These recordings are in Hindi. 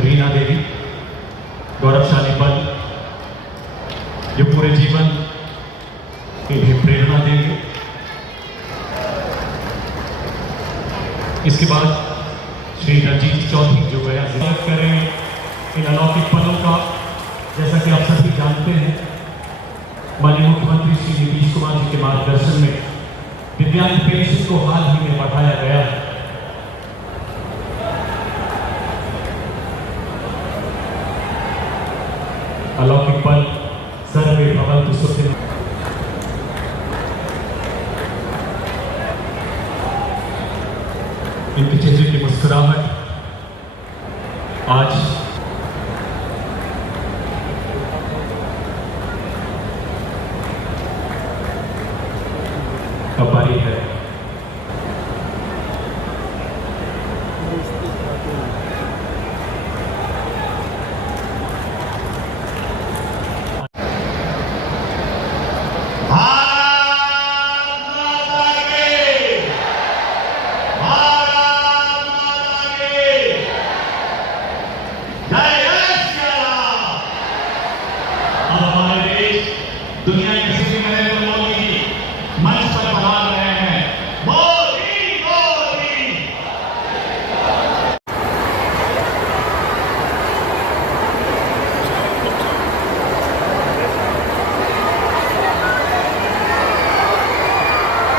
रीना देवी, गौरवशाली पल जो पूरे जीवन के लिए प्रेरणा देंगे। इसके बाद श्री रंजीत चौधरी जो गया स्वागत करें इन अलौकिक पलों का। जैसा कि आप सभी जानते हैं, माननीय मुख्यमंत्री श्री नीतीश कुमार जी के मार्गदर्शन में दिव्यांग पेंशन को हाल ही में बढ़ाया गया है। अलौकिक पल सर्वे भवन्तु सुखिनः। इनके चेहरे की मुस्कुराहट आज अपारी है। दुनिया के किसी नरेंद्र मोदी जी मंच पर पधार रहे हैं। मोदी मोदी।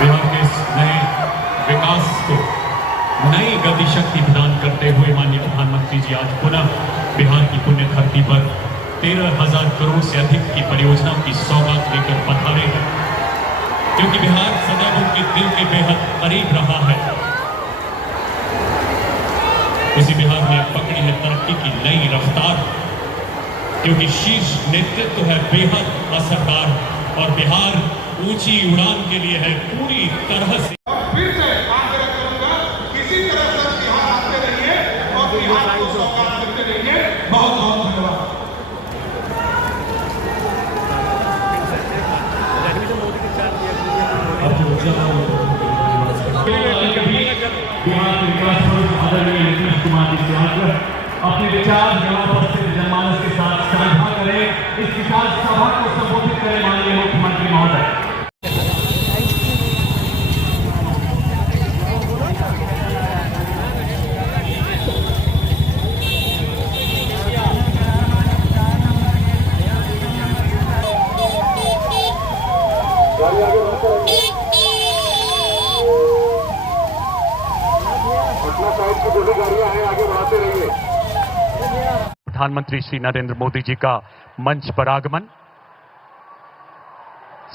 बिहार के इस नए विकास को नई गति शक्ति प्रदान करते हुए माननीय प्रधानमंत्री जी आज पुनः बिहार की पुण्य धरती पर 13,000 करोड़ से अधिक की परियोजनाओं की सौगात लेकर पधारे हैं, क्योंकि बिहार सदैव उनके दिल के बेहद करीब रहा है। इसी बिहार ने पकड़ी है तरक्की की नई रफ्तार, क्योंकि शीर्ष नेतृत्व है बेहद असरदार और बिहार ऊंची उड़ान के लिए है पूरी तरह से। फिर से आग्रह करूंगा, किसी तरह से बिहार आते रहिए और बिहार को सौगात करते रहिए। बहुत बहुत धन्यवाद। बिहार के विकास मंत्री आदरणीय नीतीश कुमार जी से आग्रह अपने विचार यहाँ पर स्थित जनमानस के साथ साझा करें। इस विकास सभा को संबोधित करें माननीय मुख्यमंत्री महोदय। प्रधानमंत्री श्री नरेंद्र मोदी जी का मंच पर आगमन।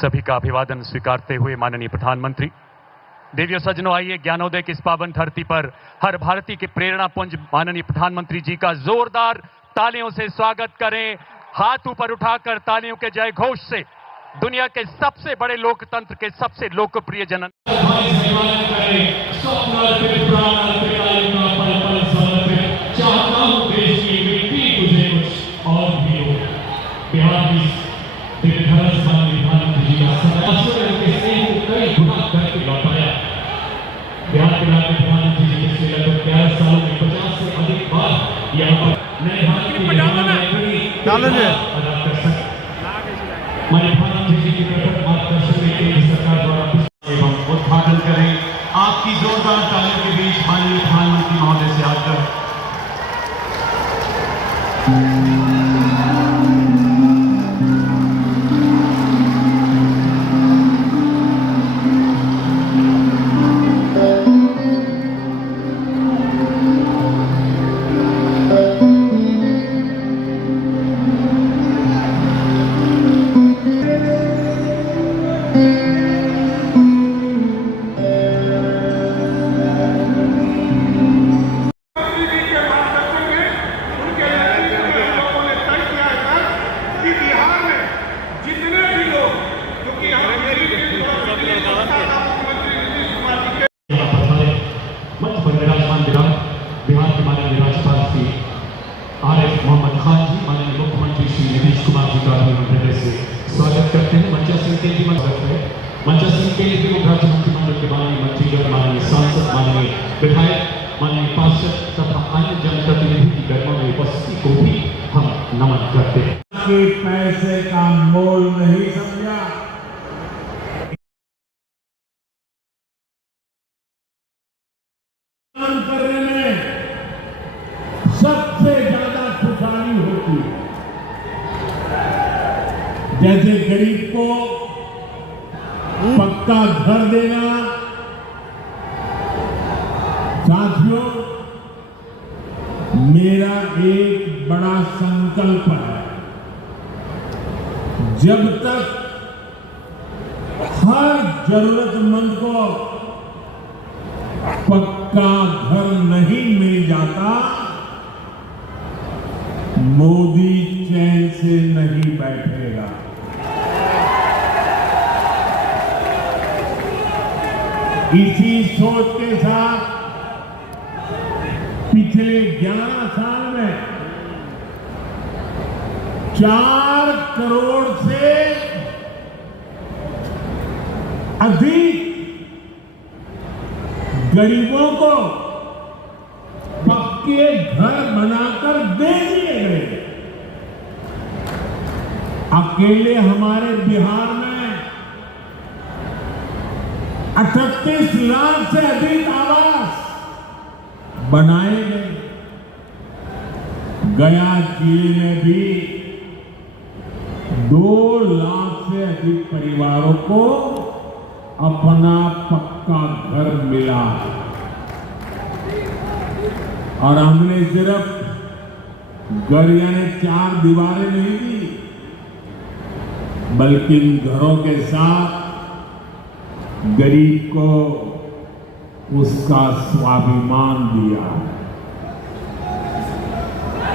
सभी का अभिवादन स्वीकारते हुए माननीय प्रधानमंत्री। देवियों सज्जनों, आइए ज्ञानोदय की इस पावन धरती पर हर भारतीय के प्रेरणा पुंज माननीय प्रधानमंत्री जी का जोरदार तालियों से स्वागत करें। हाथ ऊपर उठाकर तालियों के जय घोष से दुनिया के सबसे बड़े लोकतंत्र के सबसे लोकप्रिय जनन बिहार के प्रधानमंत्री जी पिछले लगभग 11 सालों में 50 से अधिक बार यहाँ पर नए भारत की प्रधानमंत्री जी की प्रकट मार्गदर्शन में केंद्र सरकार द्वारा एवं उद्घाटन करें। आपकी जोरदार तालियों के बीच माननीय प्रधानमंत्री महोदय से आग्रह। बिहार के माननीय राज्यपाल श्री आरिफ मोहम्मद खान जी, माननीय मुख्यमंत्री श्री नीतीश कुमार जी का हृदय से स्वागत करते हैं। मंचा सिंह के जी मंचा सिंह के लिए राज्य मंत्रिमंडल के माननीय मंत्रीगण, माननीय सांसद, माननीय विधायक, माननीय पार्षद तथा अन्य जनप्रतिनिधि की गर्मा में उपस्थित करते हैं। के पैसे का मोल नहीं समझा, काम करने में सबसे ज्यादा खुशहाली होती है। जैसे गरीब को पक्का घर देना, साथियों मेरा एक बड़ा संकल्प है, जब तक हर जरूरतमंद को पक्का घर नहीं मिल जाता, मोदी चैन से नहीं बैठेगा। इसी सोच के साथ पिछले 11 साल में 4 करोड़ से अधिक गरीबों को पक्के घर बनाकर दे दिए गए। अकेले हमारे बिहार में 38 लाख से अधिक आवास बनाए गए। गया जिले में भी 2 लाख से अधिक परिवारों को अपना पक्का घर मिला। और हमने सिर्फ घर यानी 4 दीवारें नहीं दी, बल्कि इन घरों के साथ गरीब को उसका स्वाभिमान दिया।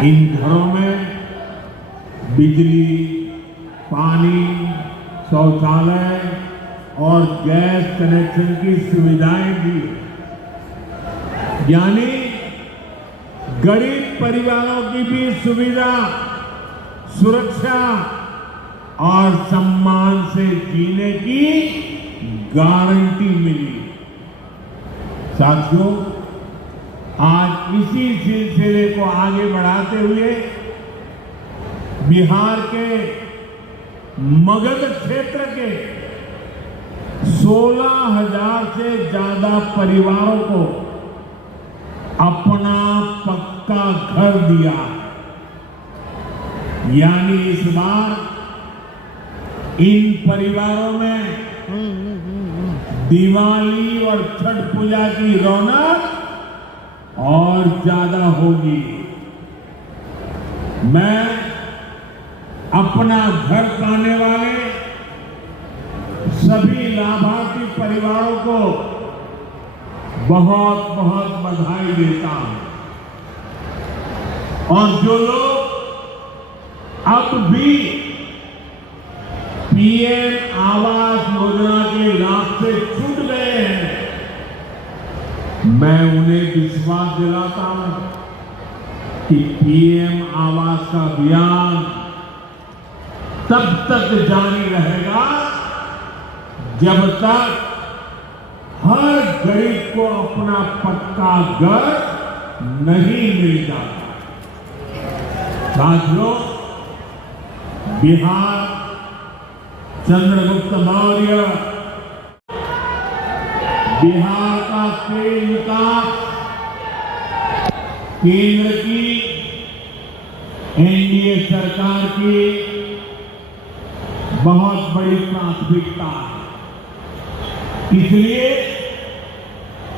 इन घरों में बिजली, पानी, शौचालय और गैस कनेक्शन की सुविधाएं दी, यानी गरीब परिवारों की भी सुविधा, सुरक्षा और सम्मान से जीने की गारंटी मिली। साथियों, आज इसी सिलसिले को आगे बढ़ाते हुए बिहार के मगध क्षेत्र के 16,000 से ज्यादा परिवारों को अपना पक्का घर दिया। यानी इस बार इन परिवारों में दिवाली और छठ पूजा की रौनक और ज्यादा होगी। मैं अपना घर पाने वाले सभी लाभार्थी परिवारों को बहुत बहुत बधाई देता हूं। और जो लोग अब भी पीएम आवास योजना के लाभ से छूट गए हैं, मैं उन्हें विश्वास दिलाता हूं कि पीएम आवास का अभियान तब तक जारी रहेगा जब तक हर गरीब को अपना पक्का घर नहीं मिल जाता। साथियों, बिहार चंद्रगुप्त मौर्य बिहार का तेज विकास केंद्र की एनडीए सरकार की बहुत बड़ी प्राथमिकता है। इसलिए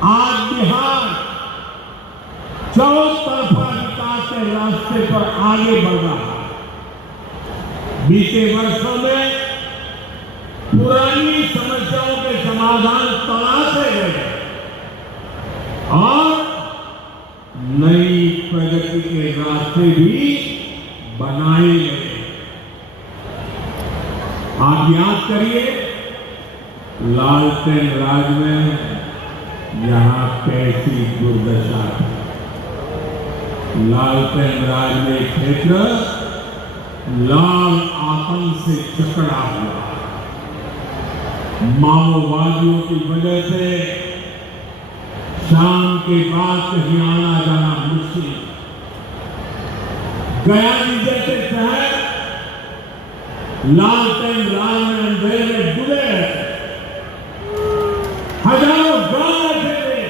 आज बिहार चौतरफा विकास के रास्ते पर आगे बढ़ रहा है। बीते वर्षों में पुरानी समस्याओं के समाधान तलाशे गए और नई प्रगति के रास्ते भी बनाए गए। आप याद करिए, लालटेन राज में यहां कैसी दुर्दशा थी। लालटेन राज में क्षेत्र लाल आतंक से जकड़ा हुआ। माओवादियों की वजह से शाम के बाद कहीं आना जाना मुश्किल। गया जैसे शहर लालटेन रात में अंधेरे में डूबे रहे, हजारों गांव ऐसे थे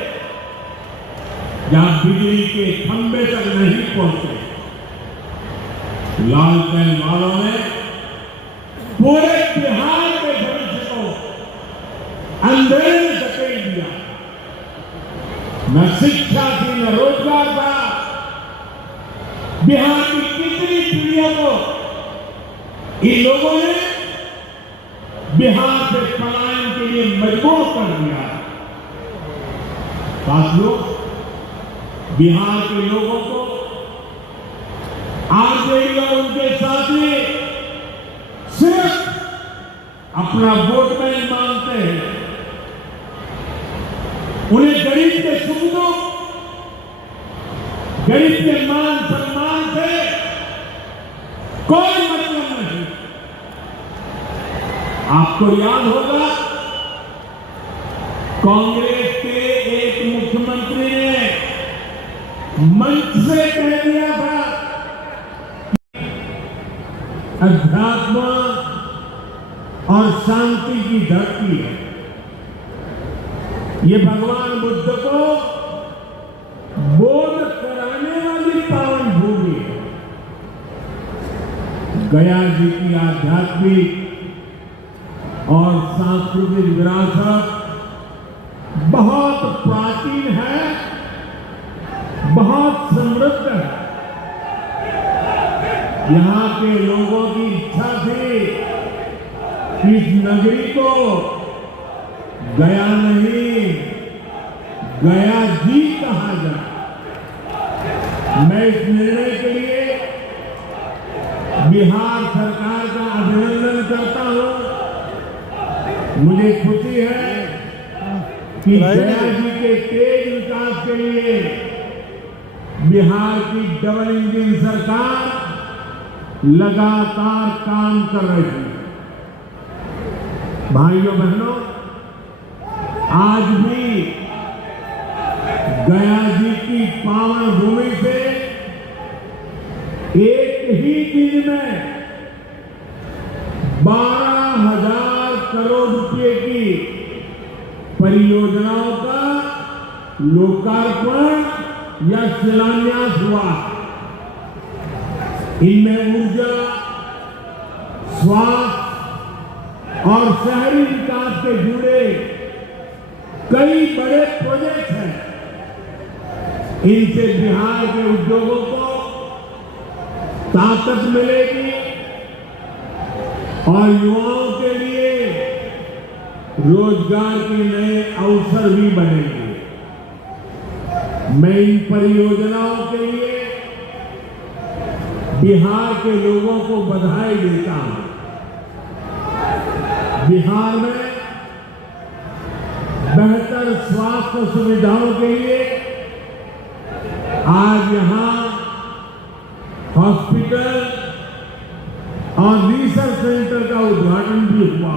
जहां बिजली के खंभे तक नहीं पहुंचे। लालटेन वालों ने पूरे बिहार के भविष्य को अंधेरे में धकेल दिया। न शिक्षा थी, न रोजगार था। बिहार की कितनी पीढ़ियों को इन लोगों ने बिहार से पलायन के लिए मजबूर कर दिया। साथियों, बिहार के लोगों को आरजेडी और उनके साथी सिर्फ अपना वोट बैंक मांगते हैं। उन्हें गरीब के सुख दुख, गरीब के मान सम्मान से कोई मतलब नहीं। आपको याद होगा, कांग्रेस के एक मुख्यमंत्री ने मंच से कह दिया था, अध्यात्म और शांति की धरती है। ये भगवान बुद्ध को बोध कराने वाली पावन भूमि है। गया जी की आध्यात्मिक और सांस्कृतिक विरासत बहुत प्राचीन है, बहुत समृद्ध है। यहां के लोगों की इच्छा थी कि इस नगरी को गया नहीं, गया जी कहा जाए। मैं इस निर्णय के लिए बिहार सरकार का अभिनंदन करता हूं। मुझे खुशी है कि गया जी के तेज विकास के लिए बिहार की डबल इंजन सरकार लगातार काम कर रही है। भाइयों बहनों, आज भी गया जी की पावन भूमि से एक ही दिन में 12,000 करोड़ रुपए की परियोजनाओं का लोकार्पण या शिलान्यास हुआ। इनमें ऊर्जा, स्वास्थ्य और शहरी विकास से जुड़े कई बड़े प्रोजेक्ट हैं। इनसे बिहार के उद्योगों को ताकत मिलेगी और युवाओं के लिए रोजगार के नए अवसर भी बनेंगे। मैं इन परियोजनाओं के लिए बिहार के लोगों को बधाई देता हूं। बिहार में बेहतर स्वास्थ्य सुविधाओं के लिए आज यहां हॉस्पिटल और रिसर्च सेंटर का उद्घाटन भी हुआ।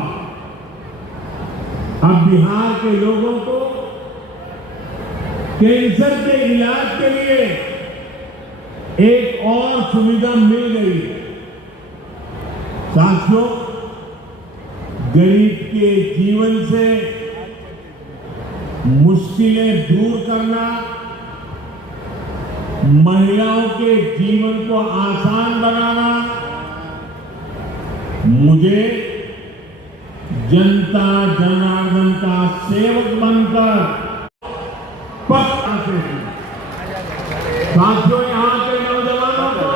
अब बिहार के लोगों को कैंसर के इलाज के लिए एक और सुविधा मिल गई। साथियों, गरीब के जीवन से मुश्किलें दूर करना, महिलाओं के जीवन को आसान बनाना मुझे जनता जनार्दन का सेवक बनकर पक्का से साथियों, यहां के नौजवानों को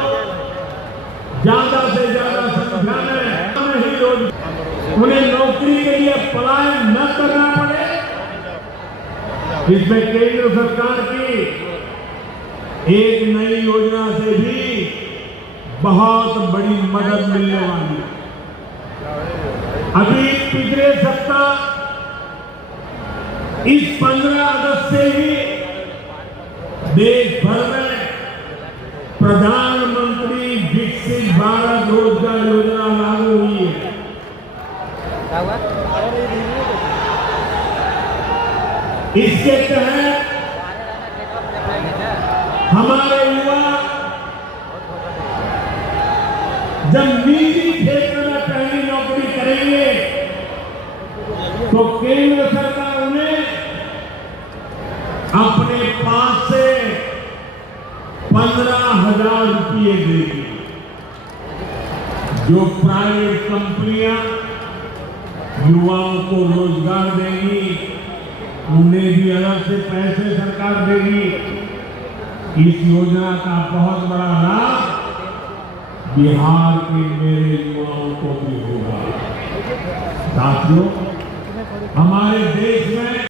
ज्यादा से ज्यादा संख्या में ही रोजगार, उन्हें नौकरी के लिए पलायन न करना पड़े, इसमें केंद्र सरकार की एक नई योजना से भी बहुत बड़ी मदद मिलने वाली है। अभी पिछले सप्ताह इस 15 अगस्त से ही देश भर में प्रधानमंत्री विकसित भारत रोजगार योजना लागू हुई है। इसके तहत हमारे युवा जब निजी क्षेत्र में पहली नौकरी करेंगे तो केंद्र सरकार उन्हें अपने पास से 15,000 रुपये देगी। जो प्राइवेट कंपनियां युवाओं को रोजगार देगी, उन्हें भी अलग से पैसे सरकार देगी। इस योजना का बहुत बड़ा लाभ बिहार के मेरे युवाओं को भी होगा। साथियों, हमारे देश में